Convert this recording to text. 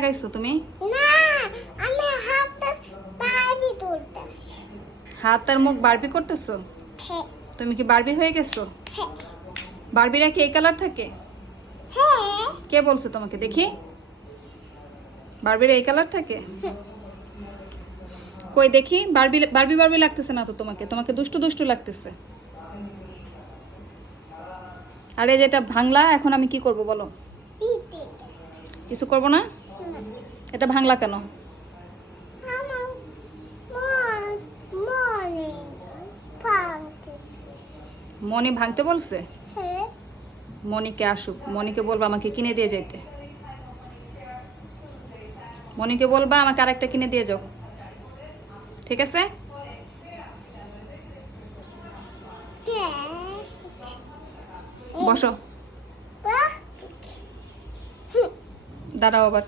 লাগাইছো তুমি? না, আমি হাত বারবি তুলতেছি। হাত আর মুখ বারবি করতেছো? হ্যাঁ। তুমি কি বারবি হয়ে গেছো? হ্যাঁ। বারবিরা কি এই কালার থাকে? হ্যাঁ। কে বলছে তোমাকে? দেখি, বারবিরা এই কালার থাকে? কই দেখি, বারবি বারবি বারবি লাগতেছে না তো তোমাকে, তোমাকে দুষ্টু দুষ্টু লাগতেছে। আরে যেটা ভাঙলা, এখন আমি কি করব বলো? কিছু করব না? এটা ভাঙলা কেন? আমার মনে ভাঙতে। মনি ভাঙতে বলছে? হ্যাঁ। মনিকে আসুক, মনিকে বলবা আমাকে কিনে দিয়ে যেতে। মনিকে বলবা আমাকে আরেকটা কিনে দিয়ে যাও, ঠিক আছে? বসো, দাঁড়াও আবার।